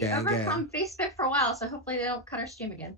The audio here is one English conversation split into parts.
gang, over gang. from Facebook for a while, so hopefully they don't cut our stream again.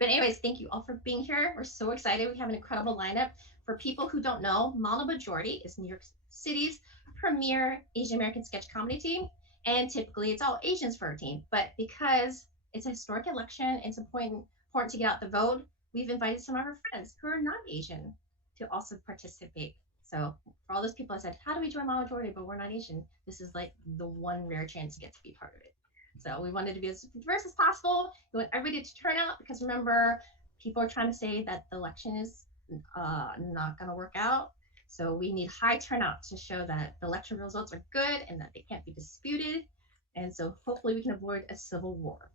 But anyways, thank you all for being here. We're so excited. We have an incredible lineup. For people who don't know, Mala Majority is New York City's premier Asian American sketch comedy team, and typically it's all Asians for our team. But because it's a historic election, it's important to get out the vote. We've invited some of our friends who are not Asian to also participate. So for all those people that said, "How do we join Mala Majority?" but we're not Asian, this is like the one rare chance to get to be part of it. So we wanted to be as diverse as possible. We want everybody to turn out because remember, people are trying to say that the election is not going to work out. So we need high turnout to show that the election results are good and that they can't be disputed. And so hopefully we can avoid a civil war.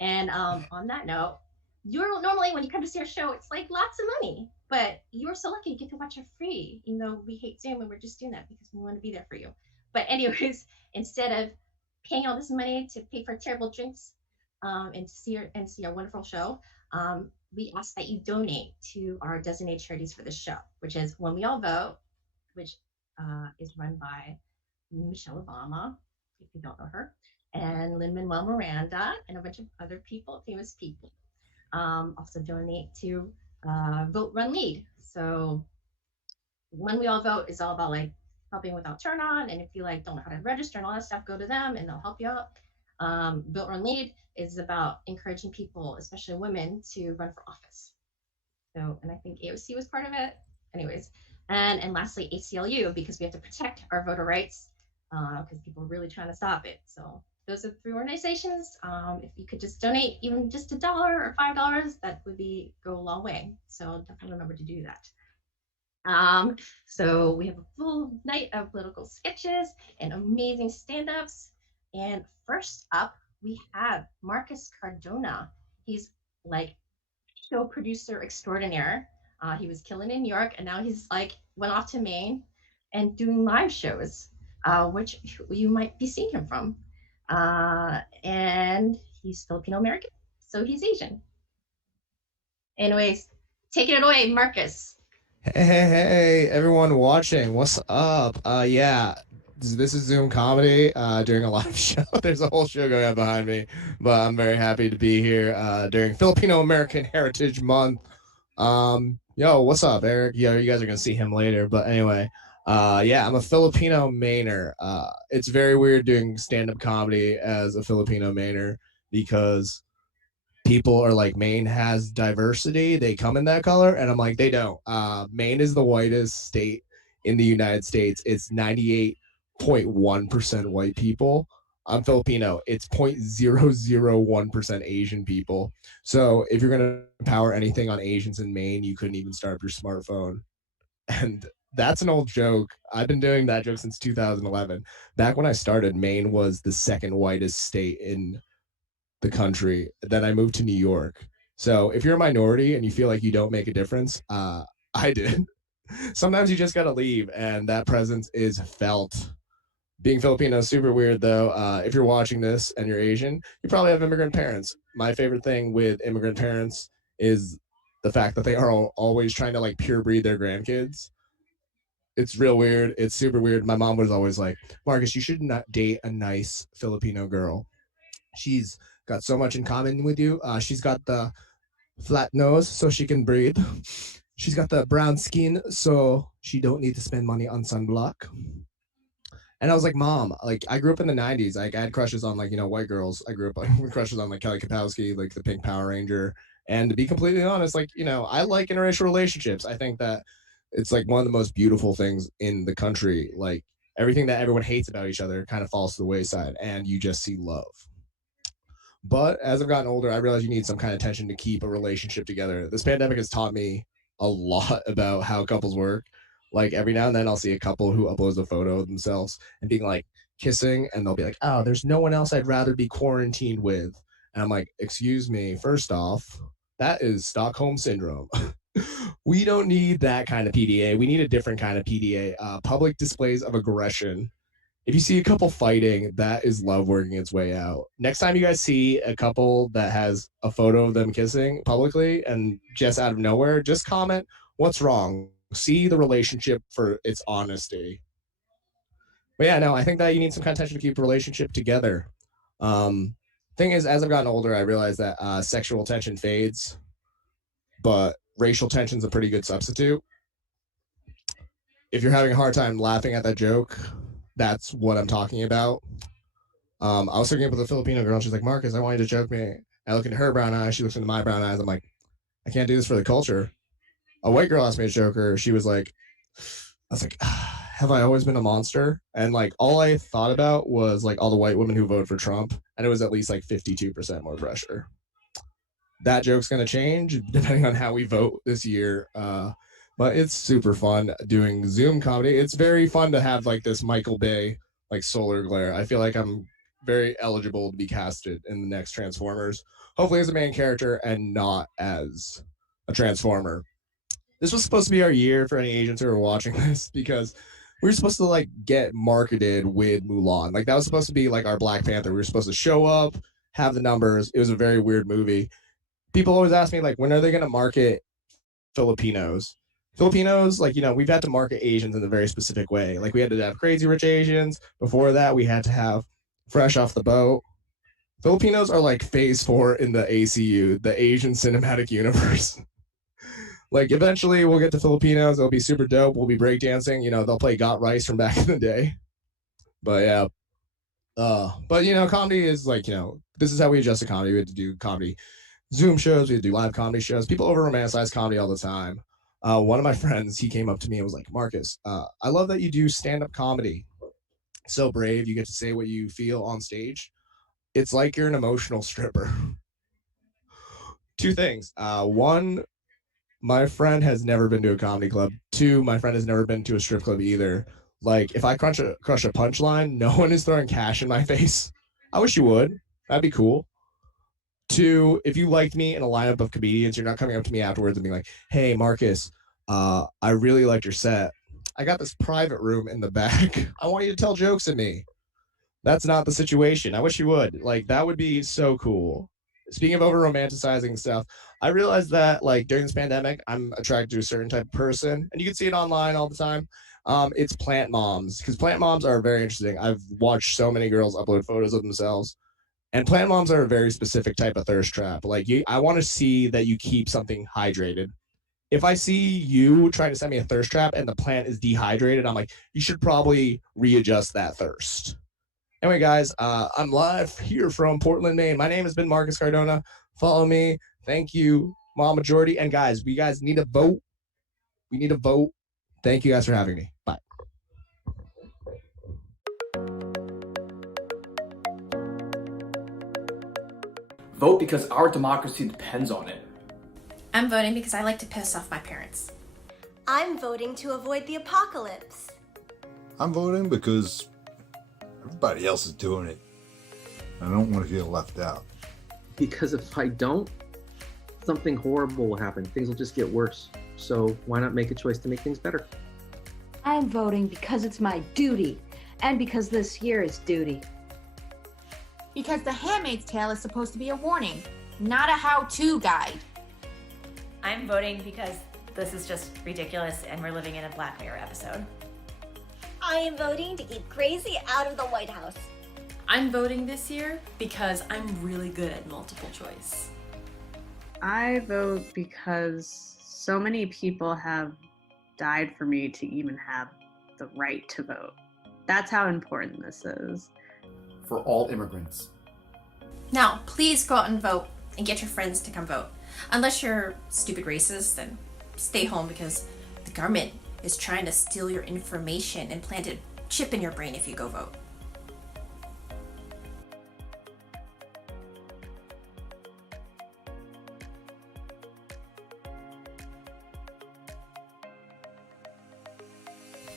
And on that note, you're normally when you come to see our show, it's like lots of money, but you're so lucky you get to watch it free. You know, we hate Zoom and we're just doing that because we want to be there for you. But anyways, instead of paying all this money to pay for terrible drinks and see our wonderful show, we ask that you donate to our designated charities for the show, which is When We All Vote, which is run by Michelle Obama, if you don't know her, and Lin-Manuel Miranda, and a bunch of other people, famous people. Also donate to Vote Run Lead. So When We All Vote is all about like helping without turn on, and if you like don't know how to register and all that stuff, go to them and they'll help you out. Vote Run Lead is about encouraging people, especially women, to run for office. So, and I think AOC was part of it. Anyways, and lastly, ACLU, because we have to protect our voter rights because people are really trying to stop it. So those are three organizations. If you could just donate even just $1 or $5, that would be go a long way. So definitely remember to do that. So we have a full night of political sketches and amazing stand-ups. And first up, we have Marcus Cardona. He's like show producer extraordinaire. He was killing in New York, and now he's like went off to Maine and doing live shows, which you might be seeing him from. And he's Filipino American, so he's Asian. Anyways, take it away, Marcus. Hey, everyone watching, what's up? Yeah, this is Zoom comedy during a live show. There's a whole show going on behind me, but I'm very happy to be here during Filipino American Heritage Month. Yo, what's up, Eric? Yo, you guys are gonna see him later, but anyway, yeah, I'm a Filipino Mainer. It's very weird doing stand-up comedy as a Filipino Mainer because people are like Maine has diversity. They come in that color, and I'm like they don't. Maine is the whitest state in the United States. It's 98.1% white people. I'm Filipino. It's 0.001% Asian people. So if you're gonna power anything on Asians in Maine, you couldn't even start up your smartphone. And that's an old joke. I've been doing that joke since 2011. Back when I started, Maine was the second whitest state in the country. Then I moved to New York. So if you're a minority and you feel like you don't make a difference, I did. Sometimes you just gotta leave, and that presence is felt. Being Filipino is super weird though. If you're watching this and you're Asian, you probably have immigrant parents. My favorite thing with immigrant parents is the fact that they are always trying to like pure breed their grandkids. It's real weird. It's super weird. My mom was always like, Marcus, you should not date a nice Filipino girl. She's got so much in common with you. She's got the flat nose so she can breathe. She's got the brown skin so she don't need to spend money on sunblock. And I was like, Mom, like I grew up in the '90s. Like I had crushes on like white girls. I grew up like, with crushes on like Kelly Kapowski, like the Pink Power Ranger. And to be completely honest, like I like interracial relationships. I think that it's like one of the most beautiful things in the country. Like everything that everyone hates about each other kind of falls to the wayside, and you just see love. But as I've gotten older, I realize you need some kind of tension to keep a relationship together. This pandemic has taught me a lot about how couples work. Like every now and then I'll see a couple who uploads a photo of themselves and being like kissing, and they'll be like, oh, there's no one else I'd rather be quarantined with. And I'm like, excuse me, first off, that is Stockholm syndrome. We don't need that kind of PDA. We need a different kind of PDA. Public displays of aggression. If you see a couple fighting, that is love working its way out. Next time you guys see a couple that has a photo of them kissing publicly and just out of nowhere, just comment what's wrong. See the relationship for its honesty. But yeah, no, I think that you need some kind of tension to keep a relationship together. Um, Thing is, as I've gotten older, I realized that sexual tension fades, but racial tension's a pretty good substitute. If you're having a hard time laughing at that joke, that's what I'm talking about. I was hooking up with a Filipino girl, and she's like, Marcus, I want you to joke me. I look into her brown eyes, she looks into my brown eyes. I'm like, I can't do this for the culture. A white girl asked me to joke her. She was like, I was like, have I always been a monster? And like, all I thought about was like all the white women who voted for Trump, and it was at least like 52% more pressure. That joke's going to change depending on how we vote this year. But it's super fun doing Zoom comedy. It's very fun to have like this Michael Bay, like solar glare. I feel like I'm very eligible to be casted in the next Transformers, hopefully as a main character and not as a Transformer. This was supposed to be our year for any agents who are watching this, because we were supposed to like get marketed with Mulan. Like that was supposed to be like our Black Panther. We were supposed to show up, have the numbers. It was a very weird movie. People always ask me like, when are they going to market Filipinos? Filipinos, like, you know, we've had to market Asians in a very specific way. Like we had to have Crazy Rich Asians. Before that, we had to have Fresh Off the Boat. Filipinos are like phase 4 in the ACU, the Asian Cinematic Universe. Like eventually we'll get to Filipinos. It'll be super dope. We'll be breakdancing. You know, they'll play Got Rice from back in the day. But yeah. But you know, comedy is like, you know, this is how we adjust to comedy. We had to do comedy Zoom shows. We had to do live comedy shows. People over romanticize comedy all the time. One of my friends, he came up to me and was like, Marcus, I love that you do stand-up comedy. So brave. You get to say what you feel on stage. It's like you're an emotional stripper. Two things. One, my friend has never been to a comedy club. Two, my friend has never been to a strip club either. Like, if I crush a punchline, no one is throwing cash in my face. I wish you would. That'd be cool. Two, if you liked me in a lineup of comedians, you're not coming up to me afterwards and being like, hey, Marcus, I really liked your set. I got this private room in the back. I want you to tell jokes at me. That's not the situation. I wish you would. Like, that would be so cool. Speaking of over romanticizing stuff, I realized that like during this pandemic, I'm attracted to a certain type of person, and you can see it online all the time. It's plant moms, because plant moms are very interesting. I've watched so many girls upload photos of themselves, and plant moms are a very specific type of thirst trap. Like, I want to see that you keep something hydrated. If I see you trying to send me a thirst trap and the plant is dehydrated, I'm like, you should probably readjust that thirst. Anyway, guys, I'm live here from Portland, Maine. My name has been Marcus Cardona. Follow me. Thank you, Mom Majority. And guys, we guys need a vote. We need a vote. Thank you guys for having me. Bye. Vote because our democracy depends on it. I'm voting because I like to piss off my parents. I'm voting to avoid the apocalypse. I'm voting because everybody else is doing it. I don't want to feel left out. Because if I don't, something horrible will happen. Things will just get worse. So why not make a choice to make things better? I'm voting because it's my duty, and because this year is duty. Because The Handmaid's Tale is supposed to be a warning, not a how-to guide. I'm voting because this is just ridiculous and we're living in a Black Mirror episode. I am voting to keep crazy out of the White House. I'm voting this year because I'm really good at multiple choice. I vote because so many people have died for me to even have the right to vote. That's how important this is. For all immigrants. Now, please go out and vote and get your friends to come vote. Unless you're stupid racist, then stay home because the government is trying to steal your information and plant a chip in your brain if you go vote.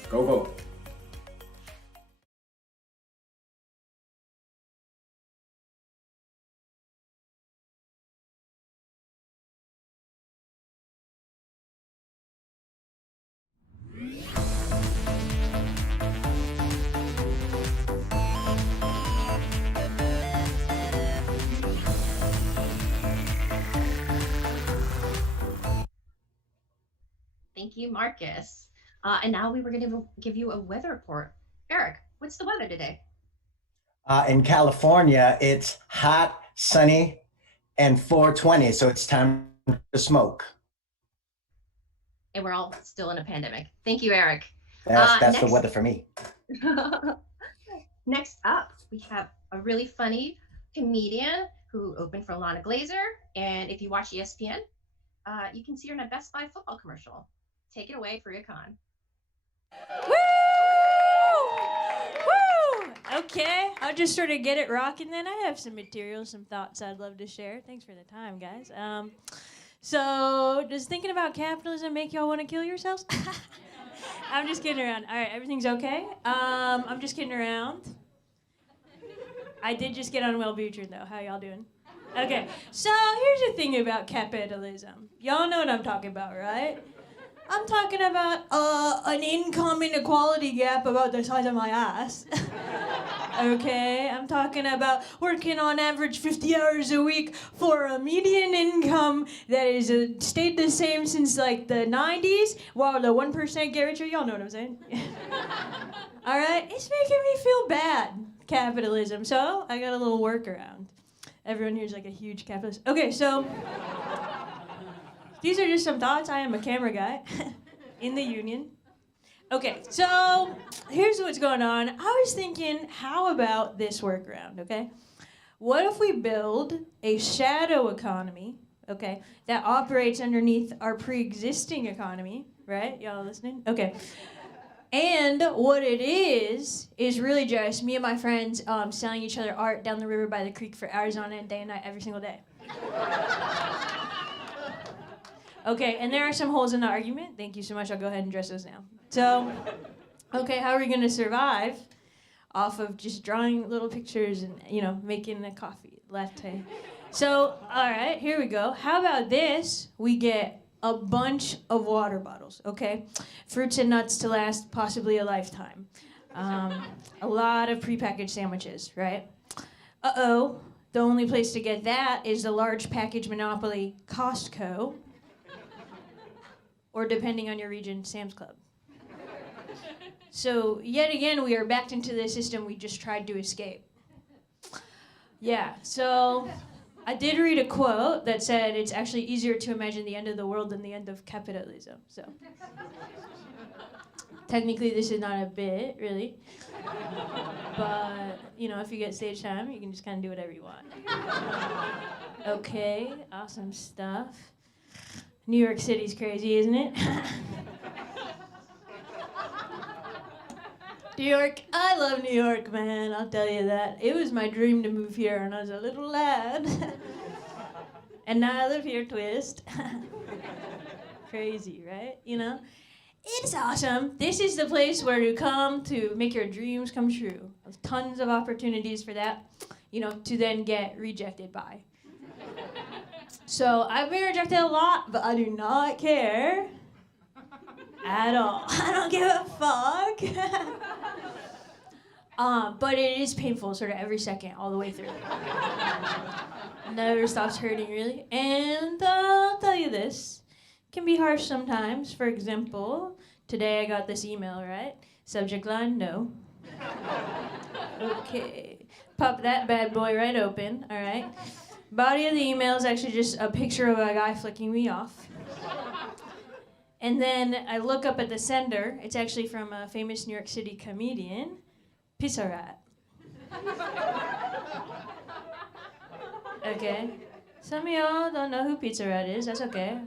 Go vote. Thank you, Marcus. And now we were going to give you a weather report. Erick, what's the weather today? In California, it's hot, sunny, and 420, so it's time to smoke. And we're all still in a pandemic. Thank you, Eric. That's the weather for me. Next up, we have a really funny comedian who opened for Lana Glazer. And if you watch ESPN, you can see her in a Best Buy football commercial. Take it away, Fareeha Khan. Woo! Woo! Okay, I'll just sort of get it rocking then. I have some material, some thoughts I'd love to share. Thanks for the time, guys. So, does thinking about capitalism make y'all want to kill yourselves? I'm just kidding around. All right, everything's okay? I'm just kidding around. I did just get on Wellbutrin, though. How y'all doing? Okay, so here's the thing about capitalism. Y'all know what I'm talking about, right? I'm talking about an income inequality gap about the size of my ass. Okay, I'm talking about working on average 50 hours a week for a median income that is stayed the same since like the 90s, while the 1% get richer. Y'all know what I'm saying. All right, it's making me feel bad, capitalism. So I got a little workaround. Everyone here's like a huge capitalist. Okay, so these are just some thoughts. I am a camera guy in the union. Okay, so here's what's going on. I was thinking, how about this workaround, okay? What if we build a shadow economy, okay, that operates underneath our pre-existing economy, right? Y'all listening? Okay. And what it is really just me and my friends selling each other art down the river by the creek for hours on end, day and night, every single day. Okay, and there are some holes in the argument. Thank you so much. I'll go ahead and address those now. So, okay, how are we going to survive off of just drawing little pictures and, you know, making a coffee latte? So, all right, here we go. How about this? We get a bunch of water bottles, okay? Fruits and nuts to last possibly a lifetime. A lot of prepackaged sandwiches, right? Uh-oh, the only place to get that is the large package monopoly Costco, or depending on your region, Sam's Club. So yet again, we are backed into the system we just tried to escape. Yeah, so I did read a quote that said it's actually easier to imagine the end of the world than the end of capitalism. So technically, this is not a bit, really. But, you know, if you get stage time, you can just kind of do whatever you want. Okay, awesome stuff. New York City's crazy, isn't it? New York, I love New York, man, I'll tell you that. It was my dream to move here when I was a little lad. And now I live here, twist. Crazy, right? You know? It's awesome. This is the place where you come to make your dreams come true. There's tons of opportunities for that, you know, to then get rejected by. So I've been rejected a lot, but I do not care at all. I don't give a fuck. But it is painful sort of every second all the way through. Never stops hurting, really. And I'll tell you this, it can be harsh sometimes. For example, today I got this email, right? Subject line, no. Okay. Pop that bad boy right open, all right? Body of the email is actually just a picture of a guy flicking me off. And then I look up at the sender. It's actually from a famous New York City comedian, Pizza Rat. Okay. Some of y'all don't know who Pizza Rat is. That's okay.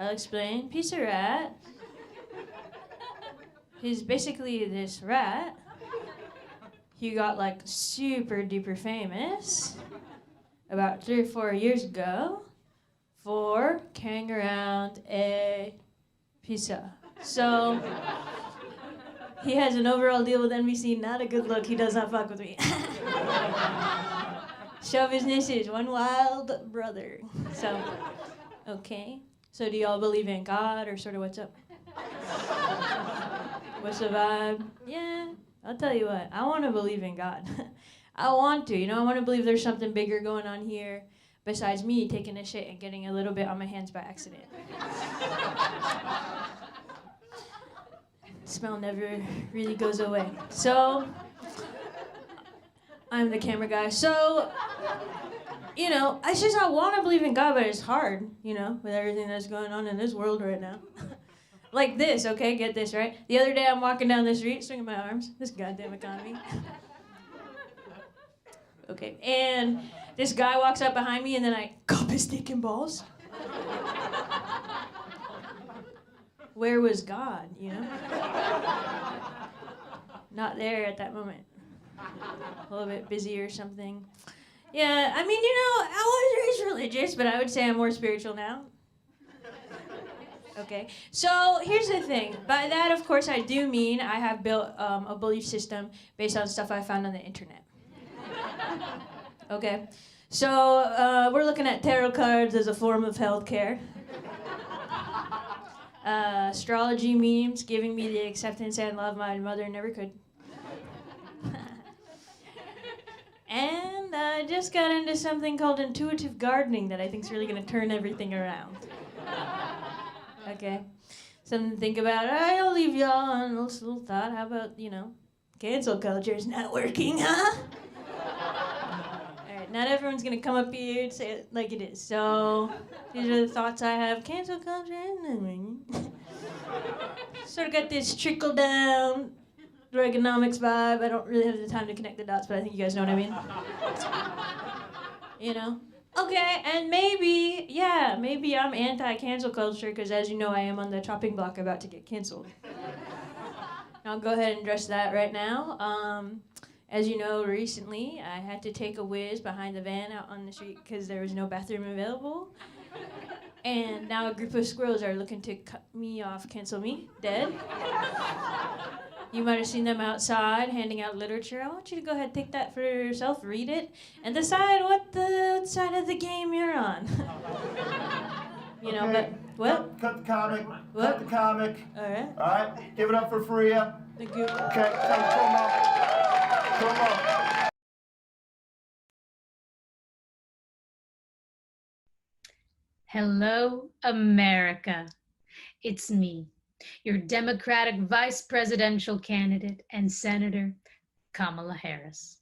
I'll explain. Pizza Rat is basically this rat. He got like super duper famous about 3 or 4 years ago for carrying around a pizza. So he has an overall deal with NBC, not a good look, he does not fuck with me. Show business is one wild brother. So, okay. So do y'all believe in God or sort of what's up? What's the vibe? Yeah, I'll tell you what, I want to believe in God. I want to, you know, I want to believe there's something bigger going on here besides me taking a shit and getting a little bit on my hands by accident. Smell never really goes away. So, I'm the camera guy. So, you know, I want to believe in God, but it's hard, you know, with everything that's going on in this world right now. Like this, okay? Get this, right? The other day I'm walking down the street, swinging my arms. This goddamn economy. Okay, and this guy walks up behind me, and then I cop his dick and balls. Where was God, you know? Not there at that moment. A little bit busy or something. Yeah, I mean, you know, I was raised religious, but I would say I'm more spiritual now. Okay, so here's the thing. By that, of course, I do mean I have built a belief system based on stuff I found on the internet. Okay, so we're looking at tarot cards as a form of healthcare. Astrology memes giving me the acceptance and love my mother never could. And I just got into something called intuitive gardening that I think is really going to turn everything around. Okay, something to think about. I'll leave y'all on this little thought. How about, you know, cancel culture is not working, huh? All right, not everyone's going to come up here and say it like it is. So these are the thoughts I have. Cancel culture is not working. Sort of got this trickle-down Reaganomics vibe. I don't really have the time to connect the dots, but I think you guys know what I mean. You know? Okay, and maybe I'm anti-cancel culture because, as you know, I am on the chopping block about to get canceled. I'll go ahead and address that right now. As you know, recently, I had to take a whiz behind the van out on the street because there was no bathroom available. And now a group of squirrels are looking to cut me off, cancel me, dead. You might have seen them outside handing out literature. I want you to go ahead and take that for yourself, read it, and decide what side of the game you're on. You know, okay. but what? Cut the comic. What? Cut the comic. All right. All right. Give it up for Fareeha. Thank you. Okay. Come on. Come on. Hello, America. It's me, your Democratic vice presidential candidate and Senator Kamala Harris.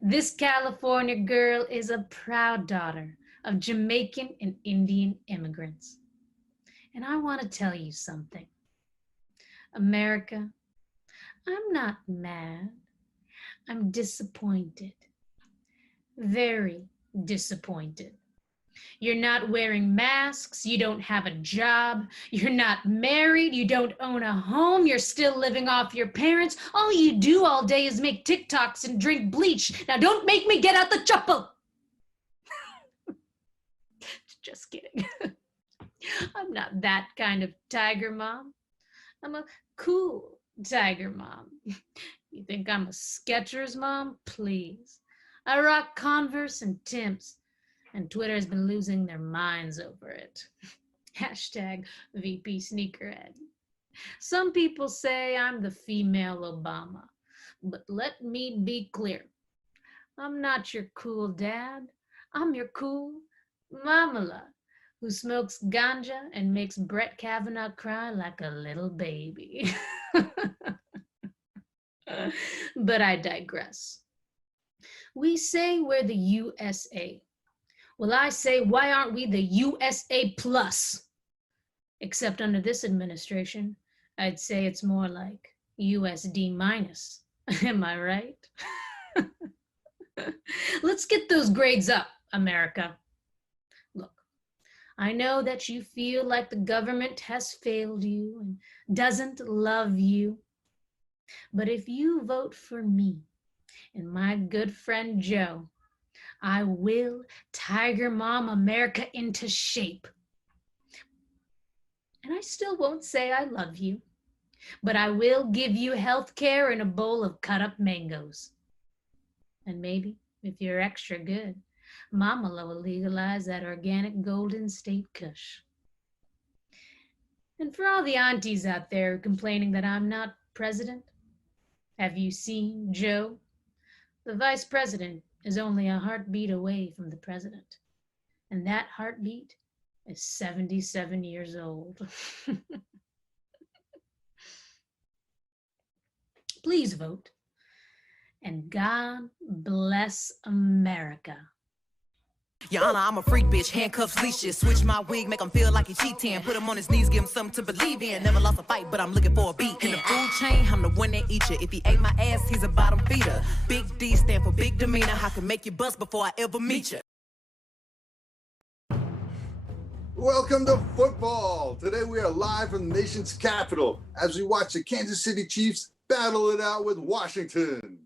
This California girl is a proud daughter of Jamaican and Indian immigrants. And I want to tell you something. America, I'm not mad. I'm disappointed. Very disappointed. You're not wearing masks, you don't have a job, you're not married, you don't own a home, you're still living off your parents. All you do all day is make TikToks and drink bleach. Now don't make me get out the chopper. Just kidding. I'm not that kind of tiger mom. I'm a cool tiger mom. You think I'm a Skechers mom? Please. I rock Converse and Tim's. And Twitter has been losing their minds over it. Hashtag VP Sneakerhead. Some people say I'm the female Obama, but let me be clear. I'm not your cool dad. I'm your cool mamala who smokes ganja and makes Brett Kavanaugh cry like a little baby. But I digress. We say we're the USA. Well, I say, why aren't we the USA plus? Except under this administration, I'd say it's more like USD minus. Am I right? Let's get those grades up, America. Look, I know that you feel like the government has failed you and doesn't love you. But if you vote for me and my good friend Joe, I will Tiger Mom America into shape. And I still won't say I love you, but I will give you health care and a bowl of cut up mangoes. And maybe, if you're extra good, Mama will legalize that organic Golden State Kush. And for all the aunties out there complaining that I'm not president, have you seen Joe? The vice president is only a heartbeat away from the president. And that heartbeat is 77 years old. Please vote. and God bless America. Your Honor, I'm a freak bitch, handcuffs, leashes. Switch my wig, make him feel like he cheating. Put him on his knees, give him something to believe in. Never lost a fight, but I'm looking for a beat. In the food chain, I'm the one that eat you. If he ate my ass, he's a bottom feeder. Big D stand for big demeanor. I can make you bust before I ever meet you. Welcome to football. Today we are live from the nation's capital as we watch the Kansas City Chiefs battle it out with Washington.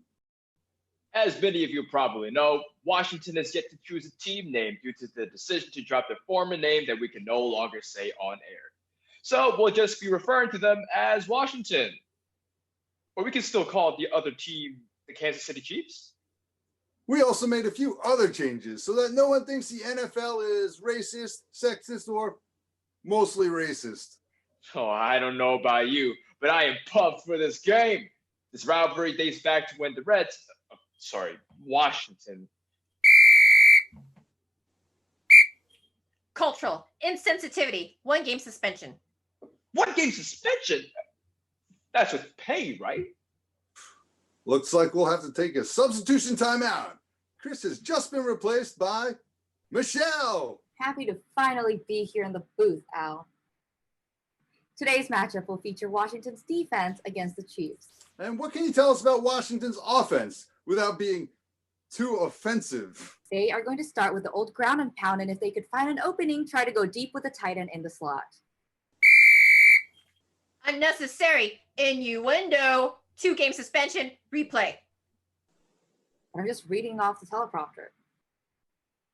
As many of you probably know, Washington has yet to choose a team name due to the decision to drop their former name that we can no longer say on air. So we'll just be referring to them as Washington. Or we can still call the other team the Kansas City Chiefs. We also made a few other changes so that no one thinks the NFL is racist, sexist, or mostly racist. Oh, I don't know about you, but I am pumped for this game. This rivalry dates back to when the Washington. Cultural insensitivity. 1 game suspension. 1 game suspension? That's with pay, right? Looks like we'll have to take a substitution timeout. Chris has just been replaced by Michelle. Happy to finally be here in the booth, Al. Today's matchup will feature Washington's defense against the Chiefs. And what can you tell us about Washington's offense without being too offensive? They are going to start with the old ground and pound, and if they could find an opening, try to go deep with the tight end in the slot. Unnecessary innuendo. 2 game suspension. Replay. I'm just reading off the teleprompter.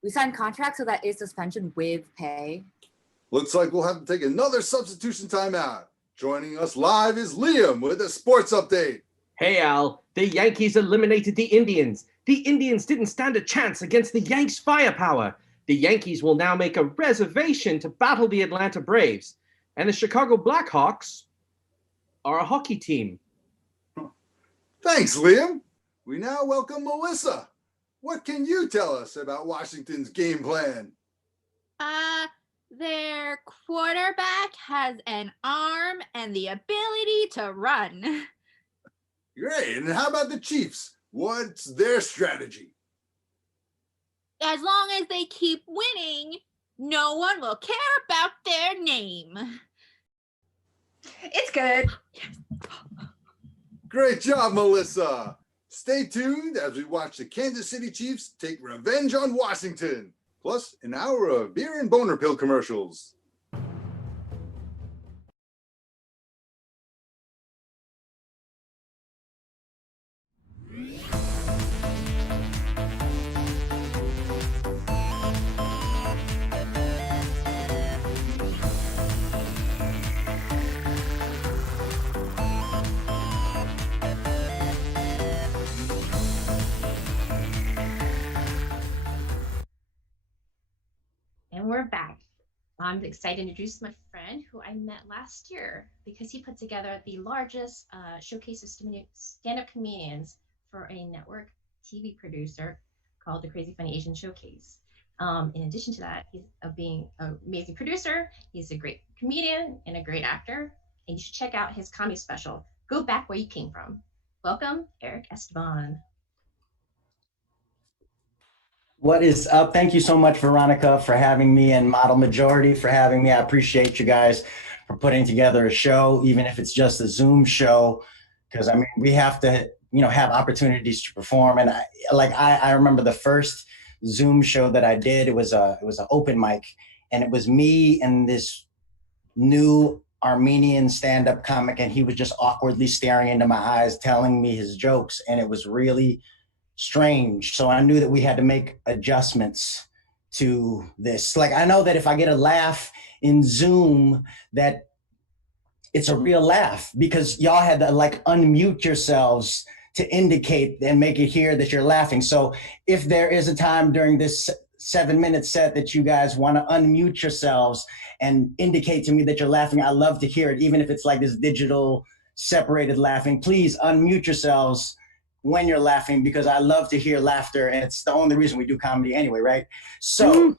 We signed contracts so that is suspension with pay. Looks like we'll have to take another substitution timeout. Joining us live is Liam with a sports update. Hey, Al. The Yankees eliminated the Indians. The Indians didn't stand a chance against the Yanks' firepower. The Yankees will now make a reservation to battle the Atlanta Braves. And the Chicago Blackhawks are a hockey team. Thanks, Liam. We now welcome Melissa. What can you tell us about Washington's game plan? Their quarterback has an arm and the ability to run. Great. And how about the Chiefs? What's their strategy? As long as they keep winning, no one will care about their name. It's good. Great job, Melissa. Stay tuned as we watch the Kansas City Chiefs take revenge on Washington. Plus, an hour of beer and boner pill commercials. And we're back. I'm excited to introduce my friend who I met last year because he put together the largest showcase of stand-up comedians for a network TV producer called the Crazy Funny Asian Showcase. In addition to that, he's being an amazing producer, he's a great comedian and a great actor, and you should check out his comedy special, Go Back Where You Came From. Welcome, Erick Esteban. What is up? Thank you so much, Veronica, for having me, and Model Majority for having me. I appreciate you guys for putting together a show, even if it's just a Zoom show, because I mean, we have to, have opportunities to perform. And I remember the first Zoom show that I did. It was an open mic, and it was me and this new Armenian stand-up comic, and he was just awkwardly staring into my eyes, telling me his jokes, and it was really strange. So I knew that we had to make adjustments to this. Like, I know that if I get a laugh in Zoom, that it's a real laugh because y'all had to unmute yourselves to indicate and make it hear that you're laughing. So if there is a time during this 7-minute set that you guys want to unmute yourselves and indicate to me that you're laughing, I love to hear it, even if it's like this digital separated laughing. Please unmute yourselves when you're laughing, because I love to hear laughter, and it's the only reason we do comedy anyway, right? So,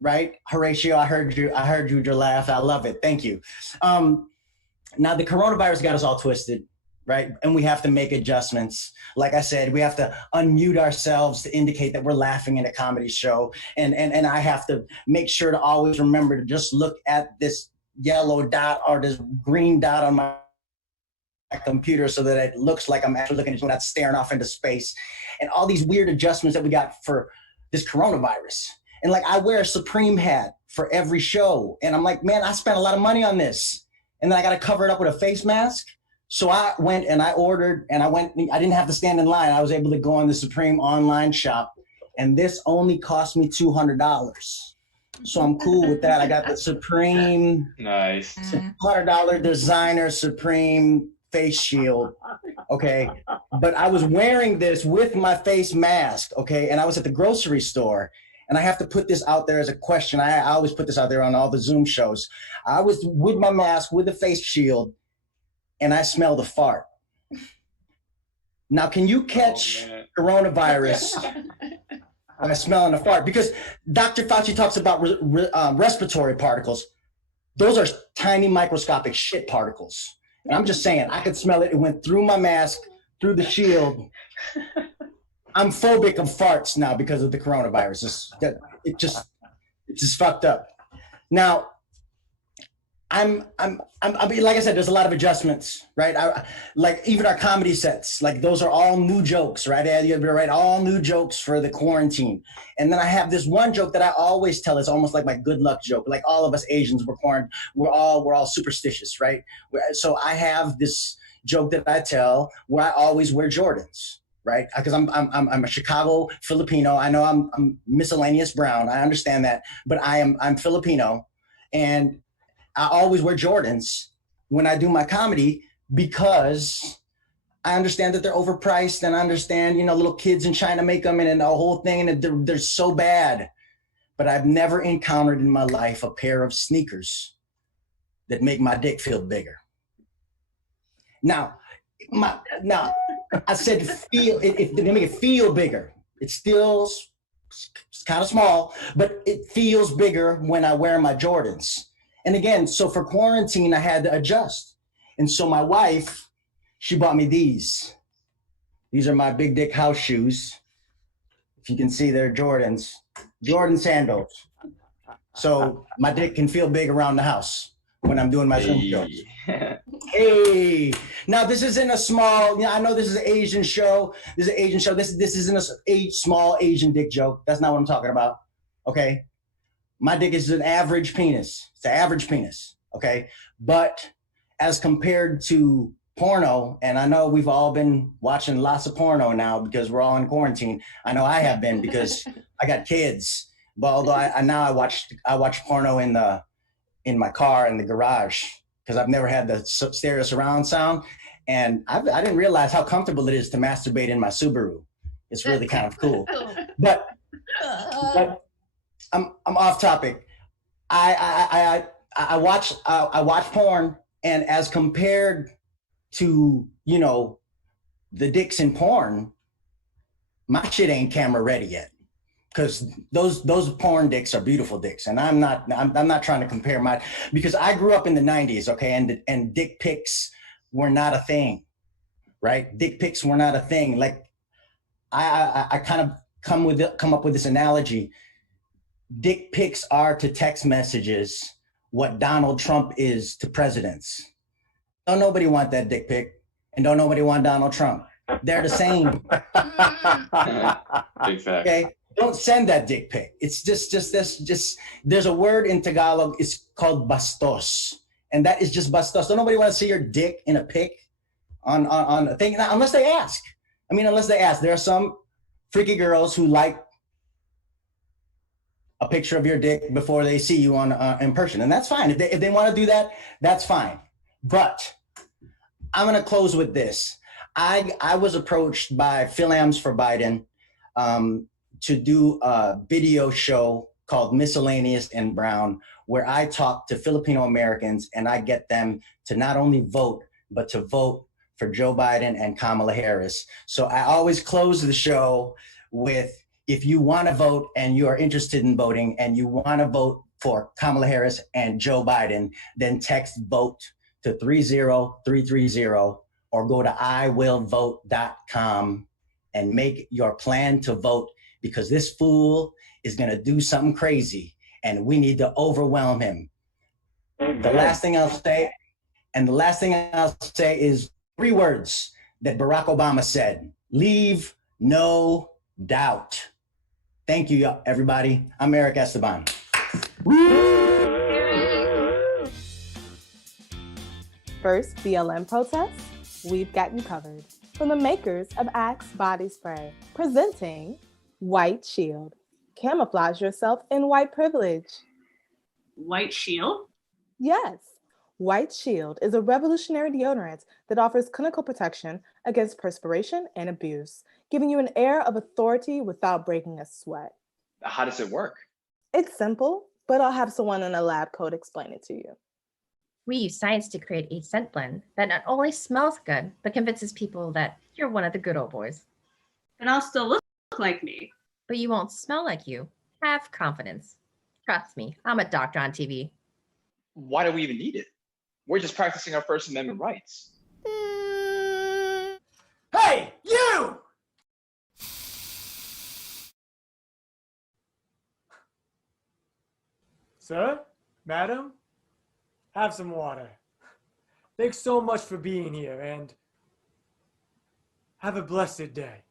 right, Horatio, I heard you laugh. I love it. Thank you. Now the coronavirus got us all twisted, right? And we have to make adjustments. Like I said, we have to unmute ourselves to indicate that we're laughing in a comedy show. And I have to make sure to always remember to just look at this yellow dot or this green dot on my computer so that it looks like I'm actually looking at it, not staring off into space. And all these weird adjustments that we got for this coronavirus. And like, I wear a Supreme hat for every show. And I'm like, man, I spent a lot of money on this. And then I got to cover it up with a face mask. So I went and I ordered, and I didn't have to stand in line. I was able to go on the Supreme online shop, and this only cost me $200. So I'm cool with that. I got the Supreme, nice $200 designer Supreme face shield. Okay. But I was wearing this with my face mask. Okay. And I was at the grocery store, and I have to put this out there as a question. I always put this out there on all the Zoom shows. I was with my mask, with the face shield, and I smelled a fart. Now, can you catch coronavirus by smelling a fart? Because Dr. Fauci talks about respiratory particles. Those are tiny microscopic shit particles. And I'm just saying, I could smell it. It went through my mask, through the shield. I'm phobic of farts now because of the coronavirus. It's just fucked up. Now, I mean, like I said, there's a lot of adjustments, right? Like even our comedy sets, like those are all new jokes, right? Right, all new jokes for the quarantine. And then I have this one joke that I always tell. It's almost like my good luck joke. Like all of us Asians, we're all superstitious, right? So I have this joke that I tell where I always wear Jordans, right? Because I'm a Chicago Filipino. I know I'm miscellaneous brown. I understand that, but I'm Filipino, and I always wear Jordans when I do my comedy because I understand that they're overpriced, and I understand, little kids in China make them and the whole thing, and they're so bad. But I've never encountered in my life a pair of sneakers that make my dick feel bigger. Now, I said feel it. They make it feel bigger. It's still kind of small, but it feels bigger when I wear my Jordans. And again, so for quarantine, I had to adjust. And so my wife, she bought me these. These are my big dick house shoes. If you can see, they're Jordans, Jordan sandals. So my dick can feel big around the house when I'm doing my Zoom shows. Hey, now this isn't a small, I know this is an Asian show. This is an Asian show. This isn't a small Asian dick joke. That's not what I'm talking about. Okay. My dick is an average penis. It's an average penis, okay? But as compared to porno, and I know we've all been watching lots of porno now because we're all in quarantine. I know I have been because I got kids. But although I watch porno in my car in the garage because I've never had the stereo surround sound, and I didn't realize how comfortable it is to masturbate in my Subaru. It's really kind of cool. But I'm off topic. I watch porn, and as compared to the dicks in porn, my shit ain't camera ready yet. Because those porn dicks are beautiful dicks, and I'm not trying to compare because I grew up in the 90s, okay, and dick pics were not a thing, right? Dick pics were not a thing. Like I kind of come up with this analogy. Dick pics are to text messages what Donald Trump is to presidents. Don't nobody want that dick pic, and don't nobody want Donald Trump. They're the same. Big fact. Okay, don't send that dick pic. It's just there's a word in Tagalog. It's called bastos, and that is just bastos. Don't nobody want to see your dick in a pic on a thing unless they ask. I mean, unless they ask. There are some freaky girls who like a picture of your dick before they see you in person, and that's fine. If they want to do that, that's fine. But I'm gonna close with this. I was approached by Philams for Biden to do a video show called Miscellaneous and Brown, where I talk to Filipino Americans and I get them to not only vote, but to vote for Joe Biden and Kamala Harris. So I always close the show with, if you want to vote and you are interested in voting and you want to vote for Kamala Harris and Joe Biden, then text VOTE to 30330, or go to iwillvote.com and make your plan to vote, because this fool is going to do something crazy and we need to overwhelm him. The last thing I'll say is 3 words that Barack Obama said: leave no doubt. Thank you, everybody. I'm Erick Esteban. First BLM protests, we've got you covered. From the makers of Axe Body Spray, presenting White Shield. Camouflage yourself in white privilege. White Shield? Yes. White Shield is a revolutionary deodorant that offers clinical protection against perspiration and abuse, giving you an air of authority without breaking a sweat. How does it work? It's simple, but I'll have someone in a lab coat explain it to you. We use science to create a scent blend that not only smells good, but convinces people that you're one of the good old boys. And I'll still look like me. But you won't smell like you. Have confidence. Trust me, I'm a doctor on TV. Why do we even need it? We're just practicing our First Amendment rights. Hey, you! Sir, madam, have some water. Thanks so much for being here, and have a blessed day.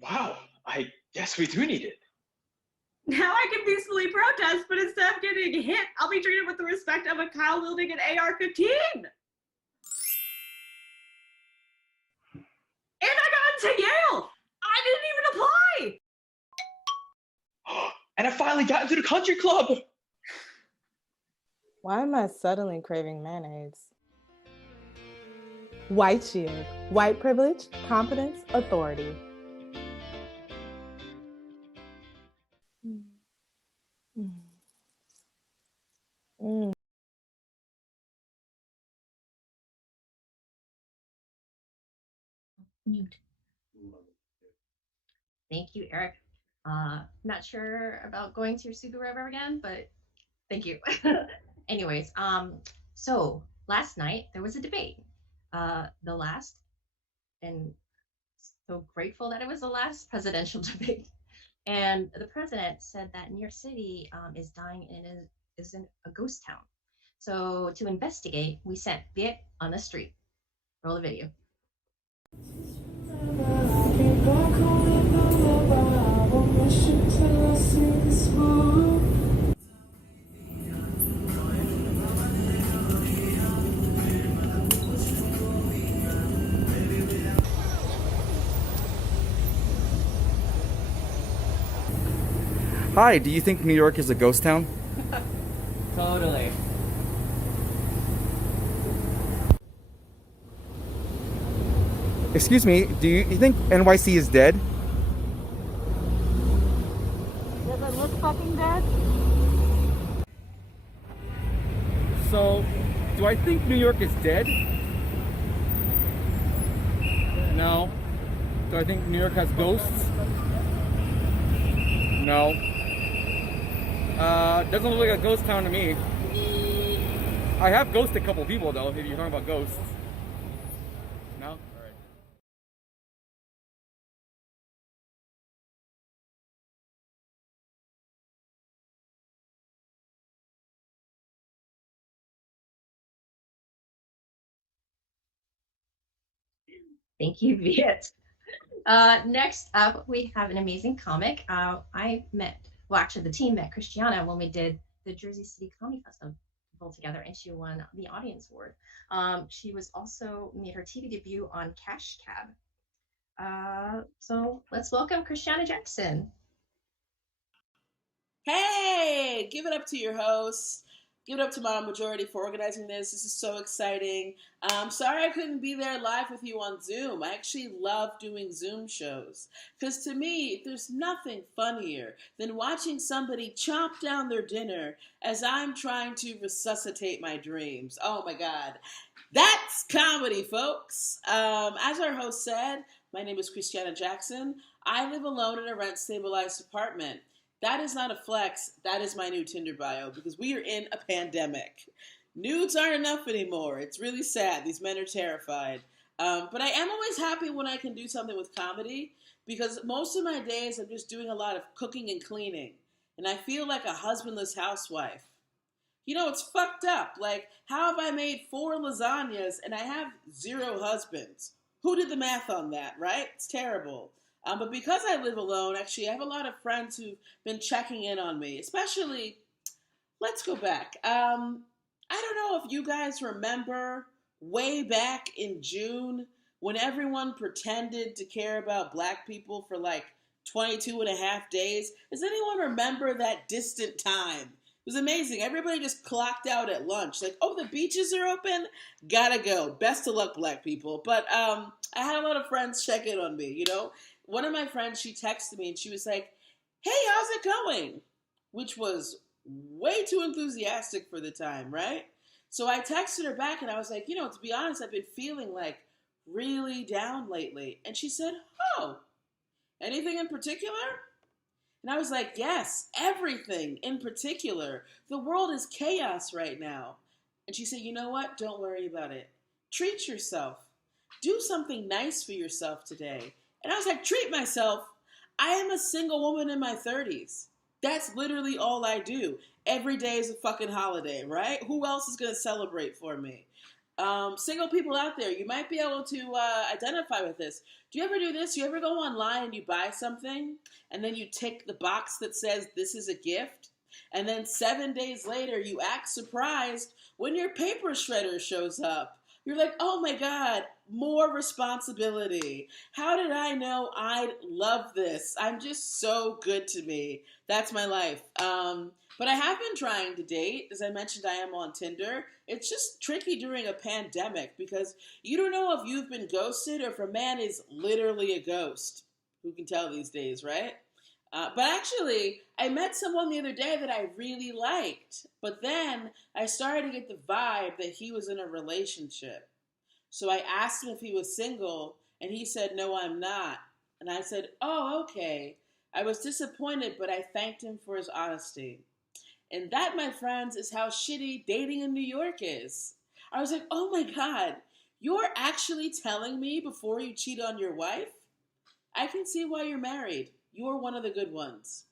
Wow, I guess we do need it. Now I can peacefully protest, but instead of getting hit, I'll be treated with the respect of a Kyle wielding an AR-15. And I got into Yale. I didn't even apply. And I finally got into the country club. Why am I suddenly craving mayonnaise? White Shield. White privilege, confidence, authority. Mute. Thank you, Erick. Not sure about going to your Subaru ever again, but thank you. Anyways, so last night there was a debate. The last, and so grateful that it was the last presidential debate. And the president said that New York City is dying and is in a ghost town. So to investigate, we sent Viet on the street. Roll the video. Hi, do you think New York is a ghost town? Totally. Excuse me, do you think NYC is dead? Does it look fucking dead? So, do I think New York is dead? No. Do I think New York has ghosts? No. Doesn't look like a ghost town to me. I have ghosted a couple people though, if you're talking about ghosts. No? Alright. Thank you, Viet. Next up, we have an amazing comic. The team met Christiana when we did the Jersey City Comedy Festival together, and she won the audience award. She was also made her TV debut on Cash Cab. So let's welcome Christiana Jackson. Hey, give it up to your hosts. Give it up to Model Majority for organizing this. This is so exciting. Sorry I couldn't be there live with you on Zoom. I actually love doing Zoom shows. Because to me, there's nothing funnier than watching somebody chomp down their dinner as I'm trying to resuscitate my dreams. Oh my God. That's comedy, folks. As our host said, my name is Christiana Jackson. I live alone in a rent-stabilized apartment. That is not a flex. That is my new Tinder bio because we are in a pandemic. Nudes aren't enough anymore. It's really sad. These men are terrified. But I am always happy when I can do something with comedy because most of my days I'm just doing a lot of cooking and cleaning. And I feel like a husbandless housewife. You know, it's fucked up. Like, how have I made 4 lasagnas and I have 0 husbands? Who did the math on that, right? It's terrible. But because I live alone, actually, I have a lot of friends who've been checking in on me, especially, let's go back. I don't know if you guys remember way back in June when everyone pretended to care about black people for like 22 and a half days. Does anyone remember that distant time? It was amazing. Everybody just clocked out at lunch. Like, oh, the beaches are open? Gotta go. Best of luck, black people. But I had a lot of friends check in on me, you know? One of my friends, she texted me and she was like, hey, how's it going? Which was way too enthusiastic for the time, right? So I texted her back and I was like, you know, to be honest, I've been feeling like really down lately. And she said, oh, anything in particular? And I was like, yes, everything in particular. The world is chaos right now. And she said, you know what? Don't worry about it. Treat yourself. Do something nice for yourself today. And I was like, treat myself? I am a single woman in my 30s. That's literally all I do. Every day is a fucking holiday, right? Who else is going to celebrate for me? Single people out there, you might be able to identify with this. Do you ever do this? You ever go online and you buy something and then you tick the box that says this is a gift? And then 7 days later, you act surprised when your paper shredder shows up. You're like, oh my God, more responsibility. How did I know I'd love this? I'm just so good to me. That's my life. But I have been trying to date. As I mentioned, I am on Tinder. It's just tricky during a pandemic because you don't know if you've been ghosted or if a man is literally a ghost. Who can tell these days, right? But actually, I met someone the other day that I really liked. But then I started to get the vibe that he was in a relationship. So I asked him if he was single, and he said, no, I'm not. And I said, oh, okay. I was disappointed, but I thanked him for his honesty. And that, my friends, is how shitty dating in New York is. I was like, oh my God, you're actually telling me before you cheat on your wife? I can see why you're married. You're one of the good ones.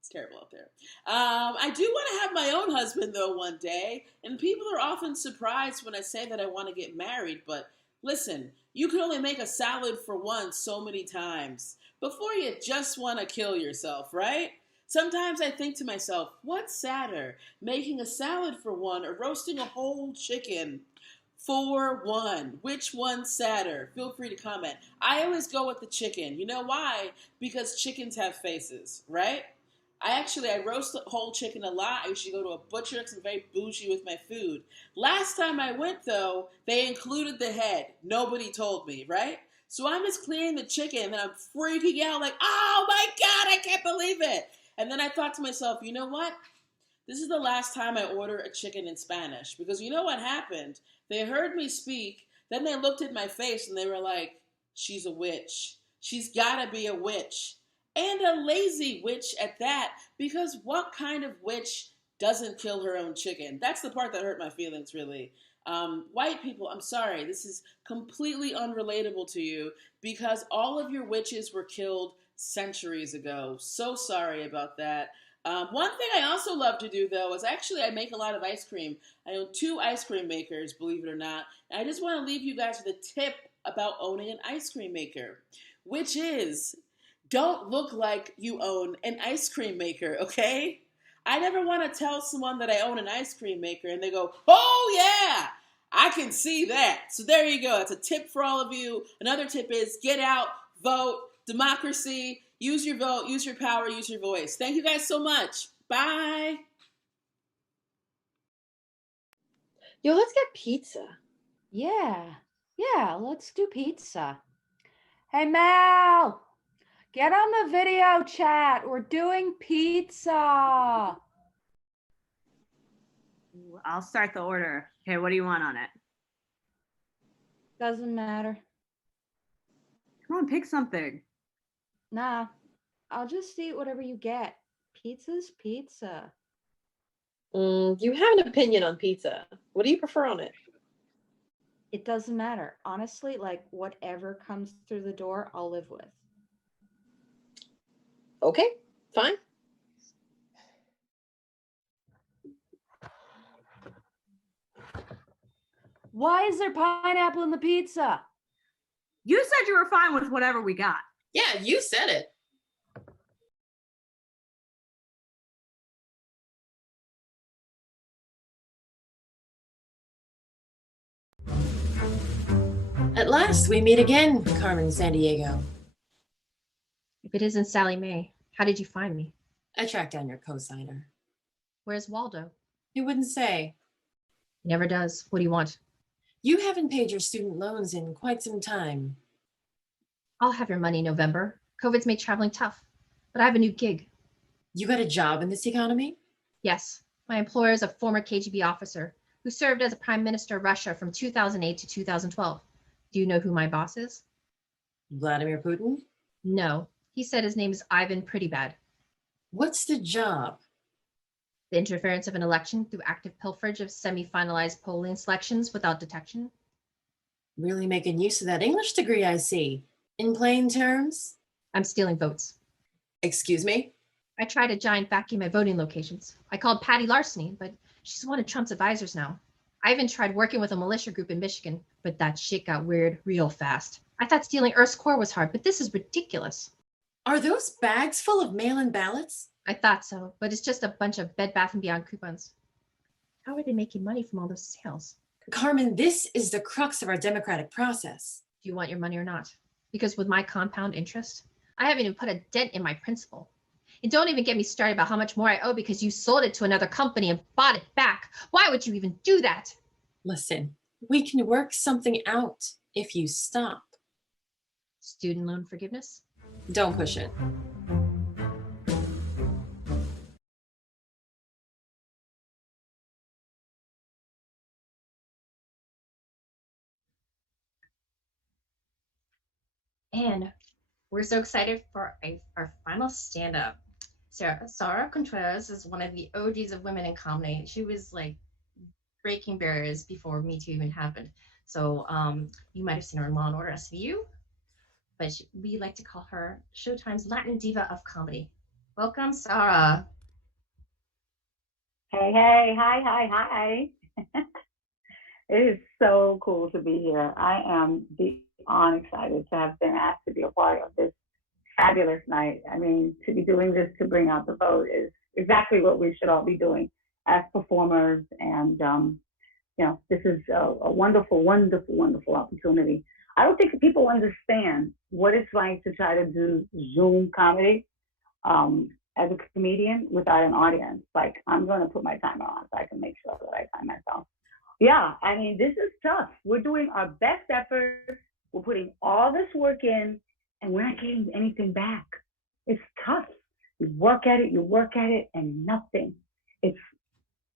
It's terrible out there. I do want to have my own husband, though, one day. And people are often surprised when I say that I want to get married. But listen, you can only make a salad for one so many times before you just want to kill yourself, right? Sometimes I think to myself, what's sadder, making a salad for one or roasting a whole chicken for one? Which one's sadder? Feel free to comment. I always go with the chicken. You know why? Because chickens have faces, right? I roast whole chicken a lot. I usually go to a butcher because I'm very bougie with my food. Last time I went, though, they included the head. Nobody told me, right? So I'm just cleaning the chicken and I'm freaking out like, oh my God, I can't believe it. And then I thought to myself, you know what? This is the last time I order a chicken in Spanish. Because you know what happened? They heard me speak. Then they looked at my face and they were like, she's a witch. She's got to be a witch. And a lazy witch at that. Because what kind of witch doesn't kill her own chicken? That's the part that hurt my feelings, really. White people, I'm sorry. This is completely unrelatable to you. Because all of your witches were killed centuries ago. So sorry about that. One thing I also love to do, though, is I make a lot of ice cream. I own 2 ice cream makers, believe it or not. And I just want to leave you guys with a tip about owning an ice cream maker, which is don't look like you own an ice cream maker, okay? I never want to tell someone that I own an ice cream maker and they go, oh yeah, I can see that. So there you go. That's a tip for all of you. Another tip is get out, vote, democracy, use your vote, use your power, use your voice. Thank you guys so much. Bye. Yo, let's get pizza. Yeah, let's do pizza. Hey, Mel, get on the video chat. We're doing pizza. I'll start the order. Okay, what do you want on it? Doesn't matter. Come on, pick something. Nah, I'll just eat whatever you get. Pizza's pizza. You have an opinion on pizza. What do you prefer on it? It doesn't matter. Honestly, like whatever comes through the door, I'll live with. Okay, fine. Why is there pineapple in the pizza? You said you were fine with whatever we got. Yeah, you said it. At last, we meet again, Carmen Sandiego. If it isn't Sally Mae, how did you find me? I tracked down your co-signer. Where's Waldo? He wouldn't say. He never does. What do you want? You haven't paid your student loans in quite some time. I'll have your money in November. COVID's made traveling tough, but I have a new gig. You got a job in this economy? Yes. My employer is a former KGB officer who served as a prime minister of Russia from 2008 to 2012. Do you know who my boss is? Vladimir Putin? No. He said his name is Ivan Prettybad. What's the job? The interference of an election through active pilferage of semi-finalized polling selections without detection. Really making use of that English degree, I see. In plain terms? I'm stealing votes. Excuse me? I tried a giant vacuum at voting locations. I called Patty larceny, but she's one of Trump's advisors now. I even tried working with a militia group in Michigan, but that shit got weird real fast. I thought stealing Earth's core was hard, but this is ridiculous. Are those bags full of mail-in ballots? I thought so, but it's just a bunch of Bed Bath & Beyond coupons. How are they making money from all those sales? Carmen, this is the crux of our democratic process. Do you want your money or not? Because with my compound interest, I haven't even put a dent in my principal. And don't even get me started about how much more I owe because you sold it to another company and bought it back. Why would you even do that? Listen, we can work something out if you stop. Student loan forgiveness? Don't push it. And we're so excited for our final stand-up. Sara Contreras is one of the OGs of women in comedy. She was like breaking barriers before Me Too even happened. So you might have seen her in Law and Order SVU, but we like to call her Showtime's Latin diva of comedy. Welcome, Sara. Hey, hi. It is so cool to be here. I am beyond excited to have been asked to be a part of this fabulous night. I mean, to be doing this to bring out the vote is exactly what we should all be doing as performers. And, this is a wonderful, wonderful, wonderful opportunity. I don't think people understand what it's like to try to do Zoom comedy as a comedian without an audience. Like, I'm going to put my timer on so I can make sure that I time myself. Yeah, I mean, this is tough. We're doing our best effort. We're putting all this work in, and we're not getting anything back. It's tough. You work at it, and nothing. It's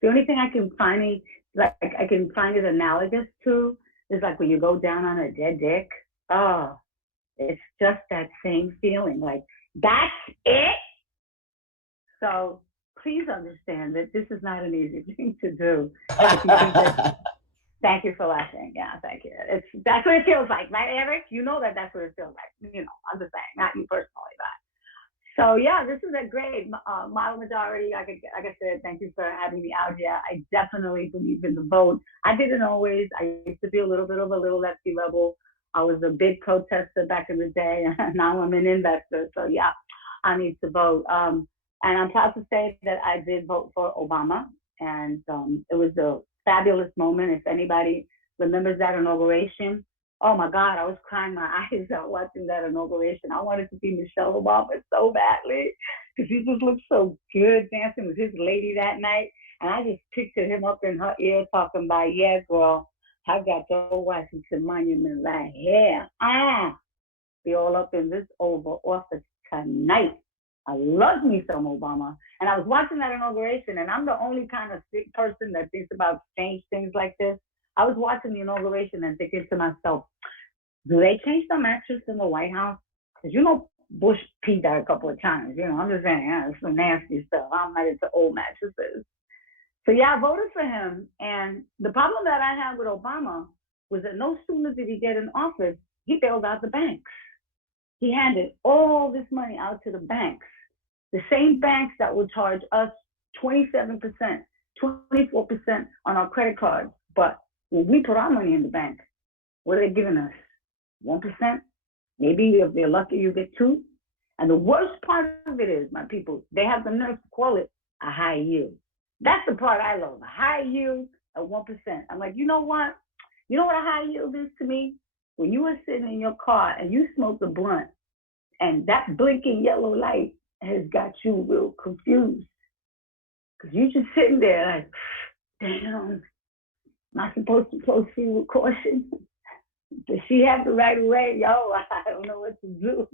the only thing I can find it analogous to is like when you go down on a dead dick. Oh, it's just that same feeling. Like, that's it. So please understand that this is not an easy thing to do. Thank you for laughing. Yeah, thank you. That's what it feels like, right, Erick? You know that's what it feels like. I'm just saying, not you personally, but. So yeah, this is a great model majority. Like I said, thank you for having me out here. I definitely believe in the vote. I didn't always. I used to be a little bit of a little lefty rebel. I was a big protester back in the day. Now I'm an investor. So yeah, I need to vote. And I'm proud to say that I did vote for Obama. And it was a fabulous moment. If anybody remembers that inauguration, oh my God, I was crying my eyes out watching that inauguration. I wanted to be Michelle Obama so badly because he just looked so good dancing with his lady that night. And I just pictured him up in her ear talking about, yeah, girl, I got the Washington Monument right here. Be all up in this Oval Office tonight. I love me some Obama. And I was watching that inauguration, and I'm the only kind of sick person that thinks about strange things like this. I was watching the inauguration and thinking to myself, do they change the mattress in the White House? Because, Bush peed that a couple of times. I'm just saying, it's some nasty stuff. I'm not into old mattresses. So yeah, I voted for him. And the problem that I had with Obama was that no sooner did he get in office, he bailed out the banks. He handed all this money out to the banks, the same banks that would charge us 27%, 24% on our credit cards. But when we put our money in the bank, what are they giving us? 1%? Maybe if they're lucky, you get 2%. And the worst part of it is, my people, they have the nerve to call it a high yield. That's the part I love, a high yield at 1%. I'm like, you know what? You know what a high yield is to me? When you are sitting in your car and you smoke a blunt and that blinking yellow light has got you real confused. Because you're just sitting there like, damn, am I supposed to proceed with caution? Does she have the right of way? Yo, I don't know what to do.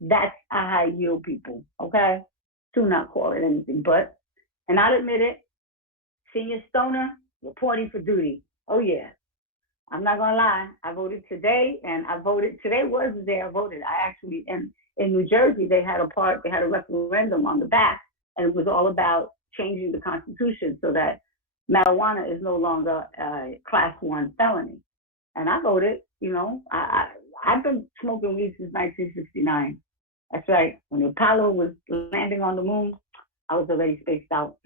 That's a high yield, people, okay? Do not call it anything but. And I'll admit it, senior stoner, reporting for duty. Oh, yeah. I'm not going to lie. I voted today, and today was the day I voted. I actually, in New Jersey, they had a referendum on the back, and it was all about changing the Constitution so that marijuana is no longer a class 1 felony. And I voted, you know, I've been smoking weed since 1969. That's right. When Apollo was landing on the moon, I was already spaced out.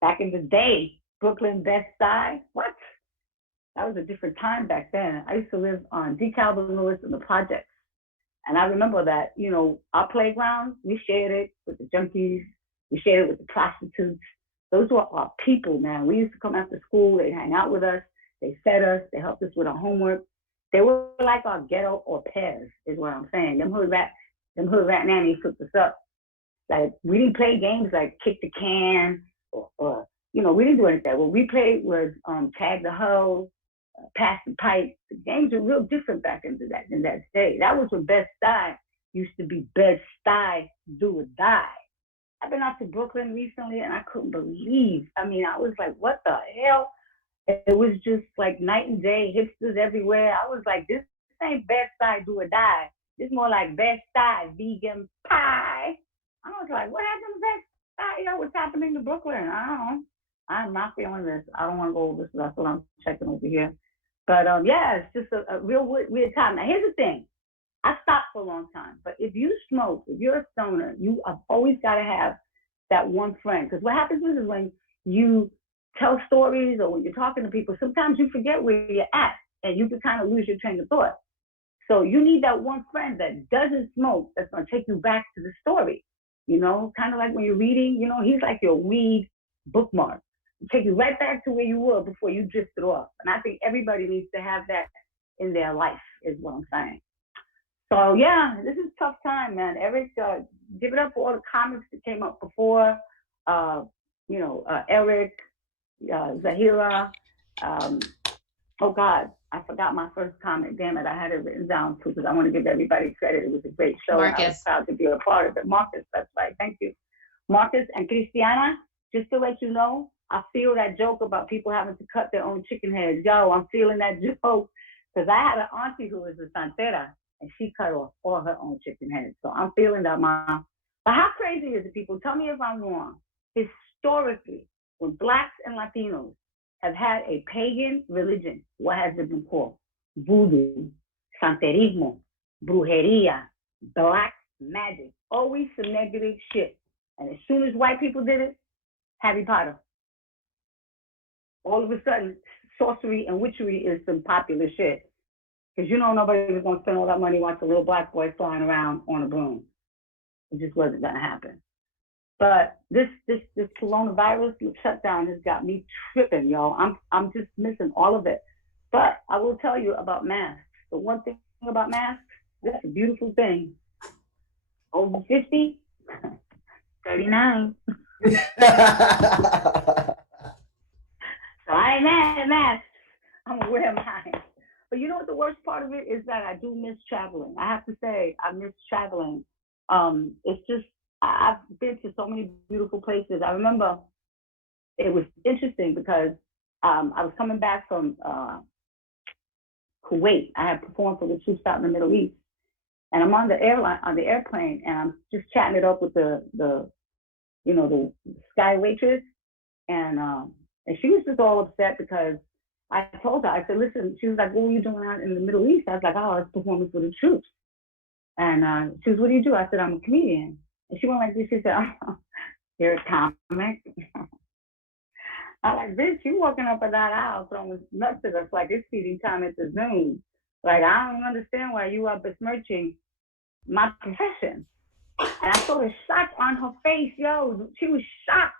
Back in the day, Brooklyn, Best Side, what? That was a different time back then. I used to live on DeKalb, Lewis in the projects. And I remember that, you know, our playground, we shared it with the junkies. We shared it with the prostitutes. Those were our people, man. We used to come after school. They'd hang out with us. They fed us. They helped us with our homework. They were like our ghetto au pairs, is what I'm saying. Them hood rat nannies hooked us up. Like, we didn't play games like kick the can or you know, we didn't do anything. What we played was tag the hoe, pass the pipe. The games were real different back in that day. That was when Best Side used to be Best Side, do or die. I've been out to Brooklyn recently and I couldn't believe. I mean, I was like, what the hell? It was just like night and day, hipsters everywhere. I was like, this ain't Best Side, do or die. It's more like Best Side, vegan pie. I was like, what happened to Best Side? Yo, what's happening to Brooklyn? I don't know. I'm not feeling this. I don't want to go over this. That's what I'm checking over here. But yeah, it's just a real weird time. Now, here's the thing. I stopped for a long time. But if you smoke, if you're a stoner, you have always got to have that one friend. Because what happens is when you tell stories or when you're talking to people, sometimes you forget where you're at and you can kind of lose your train of thought. So you need that one friend that doesn't smoke that's going to take you back to the story. You know, kind of like when you're reading, you know, he's like your weed bookmark. Take you right back to where you were before you drifted off. And I think everybody needs to have that in their life, is what I'm saying. So yeah, this is a tough time, man. Erick, give it up for all the comics that came up before. You know, Erick, Zahira. Oh God, I forgot my first comment. Damn it, I had it written down too because I want to give everybody credit. It was a great show. Marcus. I was proud to be a part of it. Marcus, that's right. Thank you. Marcus and Christiana, just to let you know, I feel that joke about people having to cut their own chicken heads. Yo, I'm feeling that joke because I had an auntie who was a santera and she cut off all her own chicken heads. So I'm feeling that, Mom. But how crazy is it, people? Tell me if I'm wrong. Historically, when Blacks and Latinos have had a pagan religion, what has it been called? Voodoo, santerismo, brujeria, black magic, always some negative shit. And as soon as white people did it, Harry Potter. All of a sudden, sorcery and witchery is some popular shit. Because you know nobody was going to spend all that money watching a little black boy flying around on a broom. It just wasn't going to happen. But this coronavirus shutdown has got me tripping, y'all. I'm just missing all of it. But I will tell you about masks. The one thing about masks, that's a beautiful thing. Over 50, 39. So I ain't mad at masks. I'm gonna wear mine. But you know what the worst part of it is that I do miss traveling. I have to say, I miss traveling. It's just, I've been to so many beautiful places. I remember it was interesting because I was coming back from Kuwait. I had performed for the troops out in the Middle East. And I'm on the airplane, and I'm just chatting it up with the sky waitress. And she was just all upset because I told her, I said, listen, she was like, what were you doing out in the Middle East? I was like, oh, it's performing for the troops. And she was, what do you do? I said, I'm a comedian. And she went like this, she said, oh, you're a comic? I'm like, bitch, you walking up and down the aisle throwing nuts at us like it's feeding time at the Zoom. Like, I don't understand why you are besmirching my profession. And I saw the shock on her face, yo. She was shocked.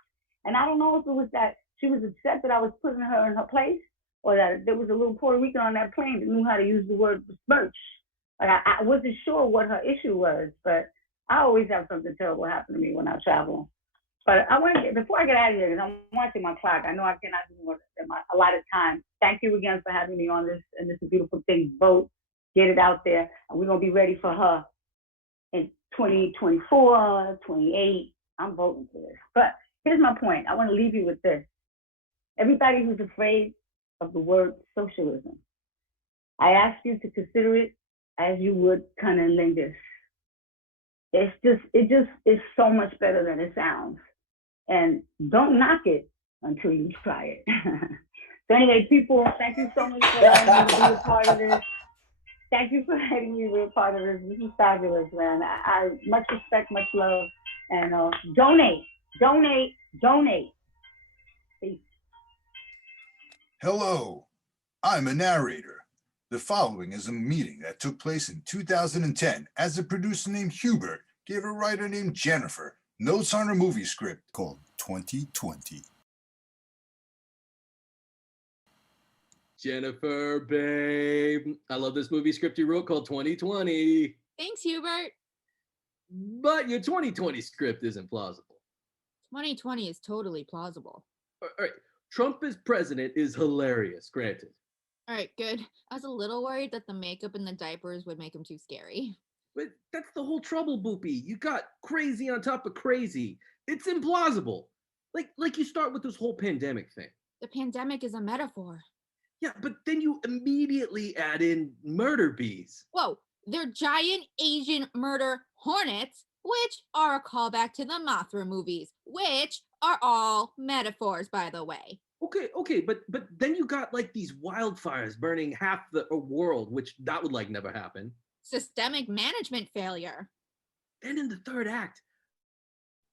And I don't know if it was that she was upset that I was putting her in her place, or that there was a little Puerto Rican on that plane that knew how to use the word besmirch. Like, I wasn't sure what her issue was, but I always have something terrible happen to me when I travel. But I want to, before I get out of here, because I'm watching my clock, I know I cannot do more than a lot of time. Thank you again for having me on this, and this is a beautiful thing. Vote, get it out there, and we're going to be ready for her in 2024, 28. I'm voting for this. But here's my point. I want to leave you with this. Everybody who's afraid of the word socialism, I ask you to consider it as you would cunnilingus. It just is so much better than it sounds. And don't knock it until you try it. So anyway, people, thank you so much for letting me be a part of this. Thank you for letting me be a part of this. This is fabulous, man. I much respect, much love, and donate. Peace. Hello, I'm a narrator. The following is a meeting that took place in 2010 as a producer named Hubert gave a writer named Jennifer notes on her movie script called 2020. Jennifer, babe, I love this movie script you wrote called 2020. Thanks, Hubert. But your 2020 script isn't plausible. 2020 is totally plausible. All right, Trump as president is hilarious, granted. All right, good. I was a little worried that the makeup and the diapers would make him too scary. But that's the whole trouble, Boopy. You got crazy on top of crazy. It's implausible. Like you start with this whole pandemic thing. The pandemic is a metaphor. Yeah, but then you immediately add in murder bees. Whoa, they're giant Asian murder hornets, which are a callback to the Mothra movies, which are all metaphors, by the way. Okay, but then you got like these wildfires burning half the world, which that would like never happen. Systemic management failure. Then in the third act,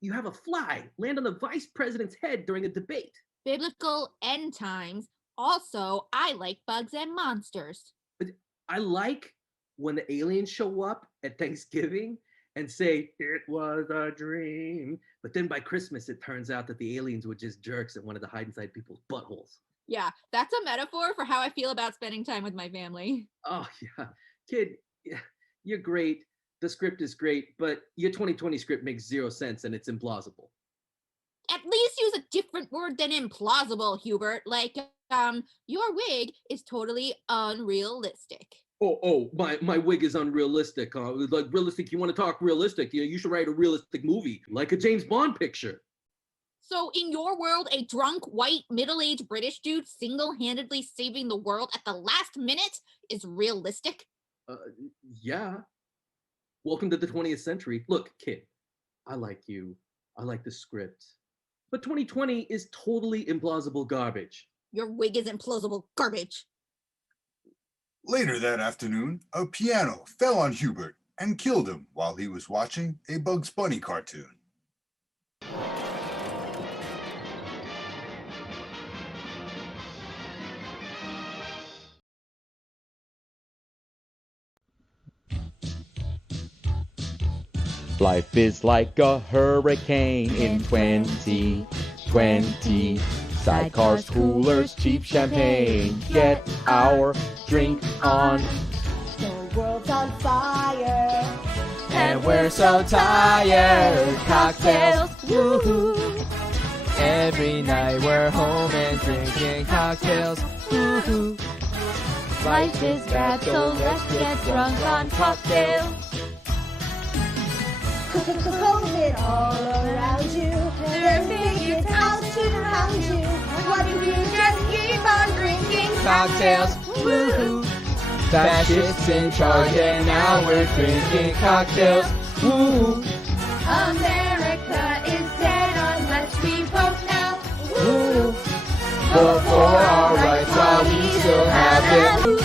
you have a fly land on the vice president's head during a debate. Biblical end times. Also, I like bugs and monsters. But I like when the aliens show up at Thanksgiving and say, it was a dream. But then by Christmas, it turns out that the aliens were just jerks and wanted to hide inside people's buttholes. Yeah, that's a metaphor for how I feel about spending time with my family. Oh, yeah. Kid, you're great. The script is great, but your 2020 script makes zero sense and it's implausible. At least use a different word than implausible, Hubert. Like, your wig is totally unrealistic. Oh, my wig is unrealistic. Like realistic, you want to talk realistic, you should write a realistic movie, like a James Bond picture. So in your world, a drunk, white, middle-aged British dude single-handedly saving the world at the last minute is realistic? Yeah. Welcome to the 20th century. Look, kid, I like you. I like the script. But 2020 is totally implausible garbage. Your wig is implausible garbage. Later that afternoon, a piano fell on Hubert and killed him while he was watching a Bugs Bunny cartoon. Life is like a hurricane in 2020. Sidecars, coolers, cheap champagne. Get our drink on. The world's on fire. And we're so tired. Cocktails, woohoo. Every night we're home and drinking cocktails, woohoo. Life is bad, so let's get drunk on cocktails. COVID all around you. There are bigots out to hound you. What do you just keep on drinking Cocktails, woohoo. Fascists in charge and now we're drinking cocktails, woohoo. America is dead on Let's Be Woke now. Ooh. But for our rights, while we still have them.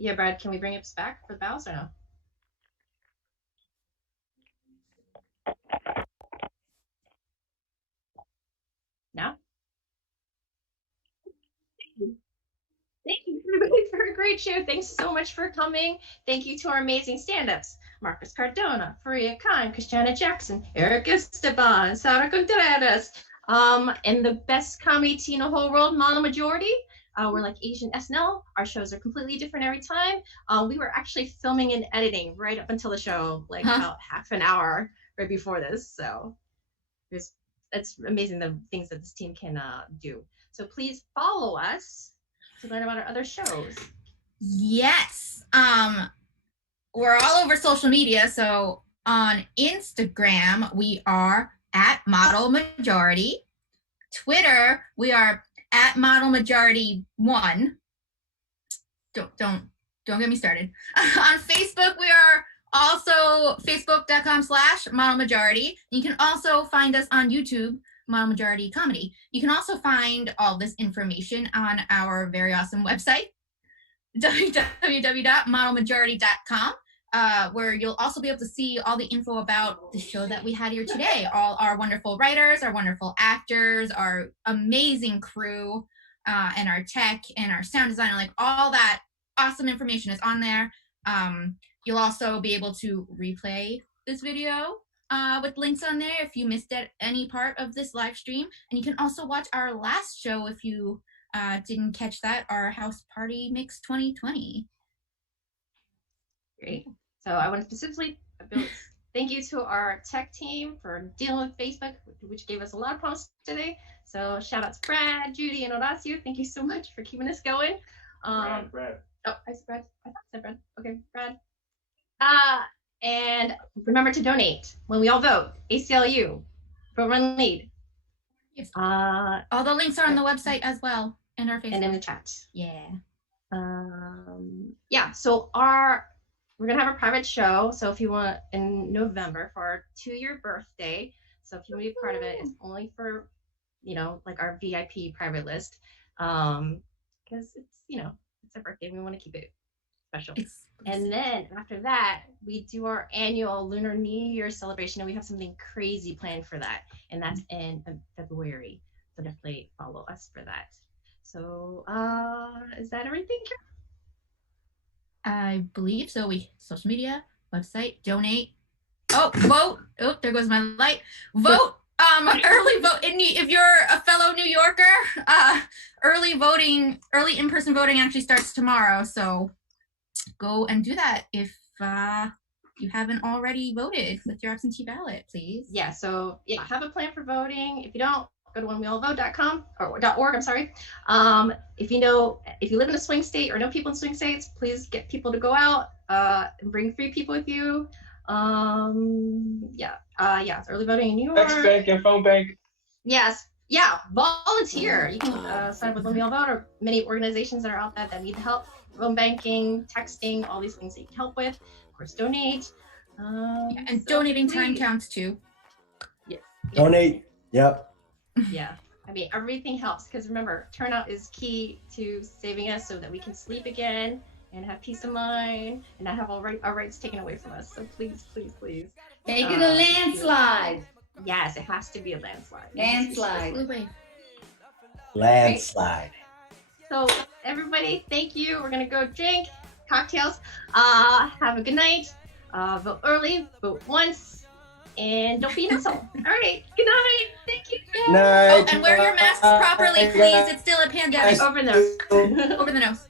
Yeah, Brad, can we bring it back for the bows or no? No? Thank you everybody for a great show. Thanks so much for coming. Thank you to our amazing stand-ups. Marcus Cardona, Fareeha Khan, Christiana Jackson, Erick Esteban, Sara Contreras, and the best comedy team in the whole world, Mono Majority. We're like Asian SNL. Our shows are completely different every time. We were actually filming and editing right up until the show, like about half an hour right before this. So it's amazing the things that this team can do. So please follow us to learn about our other shows. Yes. We're all over social media. So on Instagram, we are at Model Majority. Twitter, we are at Model Majority 1. Don't get me started. On Facebook, we are also facebook.com/Model Majority. You can also find us on YouTube, Model Majority Comedy. You can also find all this information on our very awesome website, www.modelmajority.com, where you'll also be able to see all the info about the show that we had here today. All our wonderful writers, our wonderful actors, our amazing crew, and our tech and our sound designer, like all that awesome information is on there. You'll also be able to replay this video with links on there if you missed any part of this live stream. And you can also watch our last show if you didn't catch that, our House Party Mix 2020. Great. So I want to specifically thank you to our tech team for dealing with Facebook, which gave us a lot of problems today. So shout out to Brad, Judy, and Horacio. Thank you so much for keeping us going. Brad. Oh, I said Brad. I thought I said Brad. Okay, Brad. And remember to donate when we all vote. ACLU, Vote Run Lead. Yes. All the links are on the website as well, and our Facebook. And in the chat. Yeah. Yeah, so we're gonna have a private show. So if you want in November for our 2-year birthday. So if you want to be part of it, it's only for, like our VIP private list. Because it's our birthday. We want to keep it special. And then after that, we do our annual Lunar New Year celebration, and we have something crazy planned for that. And that's in February. So definitely follow us for that. So is that everything? I believe so. Social media, website, donate. Oh, vote. Oh, there goes my light. Vote. Early vote. If you're a fellow New Yorker, early in-person voting actually starts tomorrow. So go and do that if you haven't already voted with your absentee ballot, please. Yeah. So have a plan for voting. If you don't, go to whenweallvote.com or .org. I'm sorry. If you live in a swing state or know people in swing states, please get people to go out and bring 3 people with you. It's early voting in New York. Text bank and phone bank. Yes. Yeah. Volunteer. You can sign up with When We All Vote or many organizations that are out there that need help. Phone banking, texting, all these things that you can help with. Of course, donate. And donating time counts too. Yes. Donate. Yep. Yeah. I mean, everything helps because remember, turnout is key to saving us so that we can sleep again and have peace of mind and not have our rights taken away from us. So please, please, please. Make it a landslide. Yes, it has to be a landslide. Landslide. Landslide. So everybody, thank you. We're gonna go drink cocktails. Have a good night. Vote early, vote once, and don't be an asshole. All right. Good night. Thank you. Night. Oh, and wear your masks properly, please. It's still a pandemic. Over the nose. Over the nose.